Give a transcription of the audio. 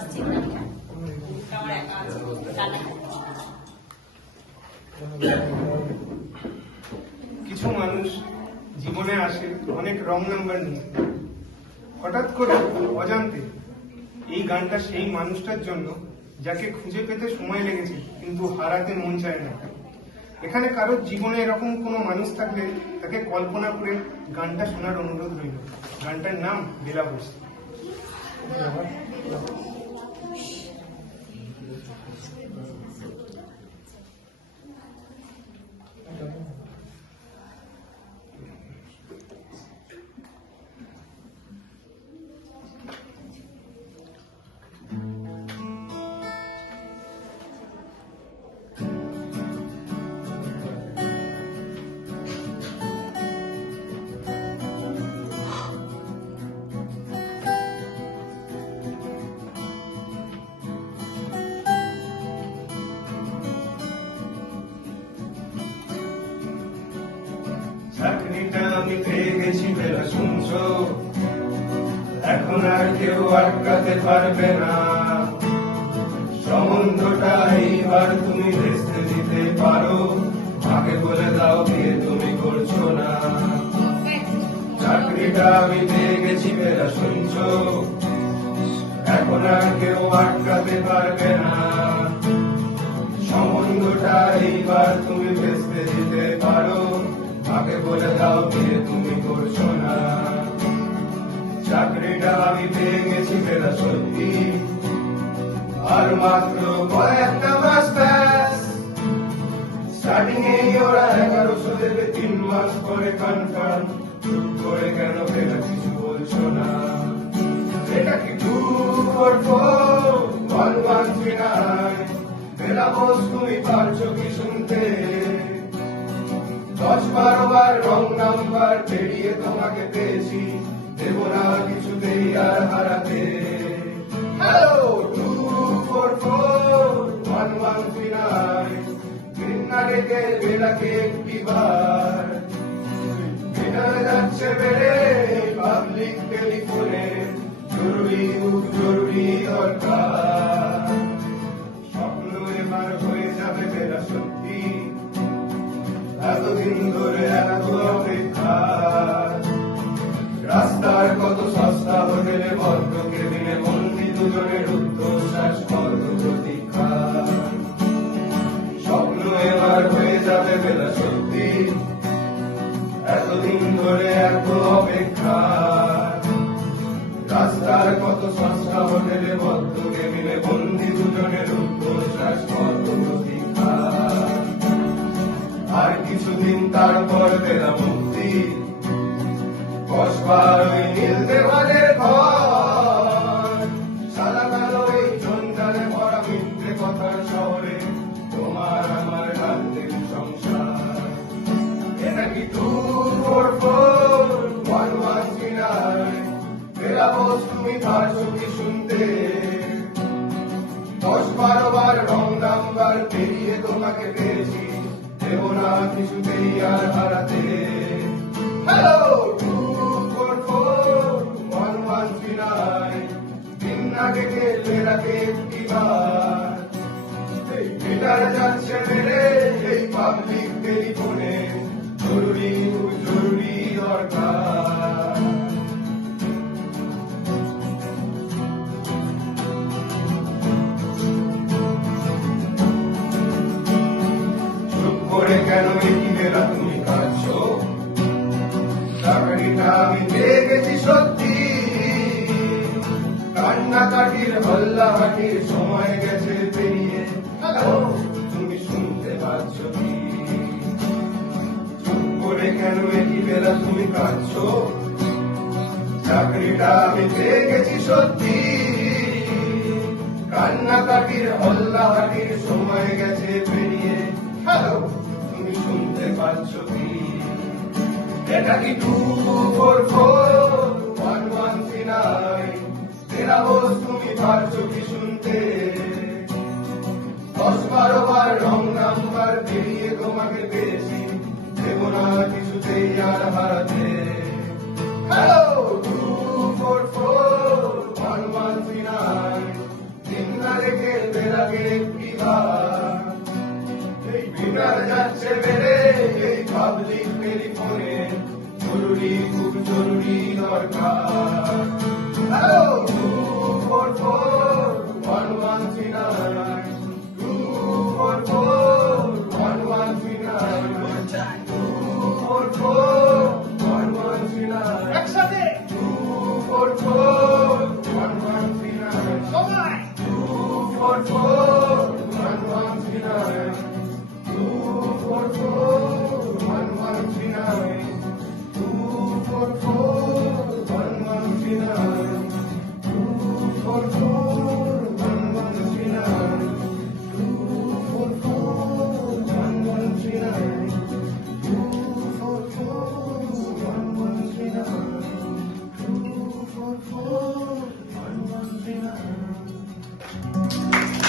আসছি আমার একা আছে কিছু মানুষ জীবনে আসে অনেক রং নাম্বার নিয়ে, হঠাৎ করে অজান্তে। এই গানটা সেই মানুষটার জন্য যাকে খুঁজে পেতে সময় লেগেছে কিন্তু হারাতে মন চায় না। এখানে কারোর জীবনে এরকম কোনো মানুষ থাকলে তাকে কল্পনা করে গানটা শোনার অনুরোধ রইল। গানটার নাম বেলাবোস। চাকরিটা আমি পেয়ে গেছি বেলা শুনছো, এখন আর কেউ আটকাতে পারবে না। সম্বন্ধটা এইবার তুমি ভেস্তে দিতে পারো, আগে বলে দাও বিয়ে তুমি করছো না। চাকরিটা আমি পেয়ে গেছি বেলা শুনছো, এখন আর কেউ আটকাতে পারবে না। সম্বন্ধটা এইবার তুমি ভেস্তে দিতে পারো, আগে বলে দাও বিয়ে তুমি করছো না। চাকরিটা আমি পেয়ে গেছি বেলা সত্যি, আর মাত্র কয়েকটা মাস ব্যাস। স্টার্টিং এ ওরা 1100 দেবে, 3 মাস পরে কনফার্ম। চুপ করে কেন বেলা কিছু বলছো না? এটা কি 2441139? বেলা বোস তুমি পারছো কি শুনতে? 10-12 বার রং নাম্বার পেরিয়ে তোমাকে পেয়েছি, দেব না কিছুতেই আর হারাতে। হ্যালো 2441139, দিন না রেখে বেলাকে একটিবার। বেটার যাচ্ছে বেড়ে পাবলিক টেলিফোনে, জরুরি জরুরি দরকার। স্বপ্ন এবার হয়ে যাবে বেলা সত্যি, এতদিন ধরে এত অপেক্ষা। রাস্তার কত সস্তা হোটেলে বদ্ধ কেবিনে বন্দি দুজনের উদ্ধশ্বাস বদ্ধ প্রতীক্ষা। স্বপ্ন এবার হয়ে যাবে বেলা সত্যি, এতদিন ধরে এত অপেক্ষা। রাস্তার কত সস্তা হোটেলে বদ্ধ কেবিনে বন্দি দুজনের উদ্ধশ্বাস বদ্ধ প্রতীক্ষা। আর কিছুদিন তারপর বেলা মুক্তি, বসবার ওই নীল দেওয়ালের ঘর। সাদা কালো এই জঞ্জালে ভরা মিথ্যে কথার শহরে তোমার আমার গান্ধীর সংসার। এটা কি 2441139? বেলা বোস তুমি পারছো কি শুনতে? 10-12 বার রং নাম্বার পেরিয়ে তোমাকে পেয়েছি, দেব না কিছুতেই আর হারাতে। হ্যালো 2441139, দিন না ডেকে বেলাকে একটিবার। বেটার যাচ্ছে বেড়ে এই পাবলিক টেলিফোনে, জরুরি জরুরি দরকার। চুপ করে কেন একই বেলা তুমি কাঁদছো? চাকরিটা আমি পেয়ে গেছি সত্যি, কান্নাকাটির হল্লাহাটির সময় গেছে পেরিয়ে। হ্যালো তুমি শুনতে পাচ্ছ কি? চুপ করে কেন একই বেলা তুমি কাঁদছো? চাকরিটা আমি পেয়ে গেছি সত্যি, কান্নাকাটির হল্লাহাটির সময় গেছে পেরিয়ে। হ্যালো তুমি শুনতে পাচ্ছ কি? এটা কি 2441139? বেলা বোস তুমি পারছো কি শুনতে? 10-12 বার রং নাম্বার পেরিয়ে তোমাকে পেয়েছি, দেব না কিছুতেই আর হারাতে। হ্যালো 2441139, রেখে বেরাগে একটিবার এই বেকার যাচ্ছে বেড়ে এই পাবলিক টেলিফোনে জরুরি খুব জরুরি দরকার 244-1139 একসাথে 244-1139 সবাই 244-1139 244-1139 244-1139 244-1139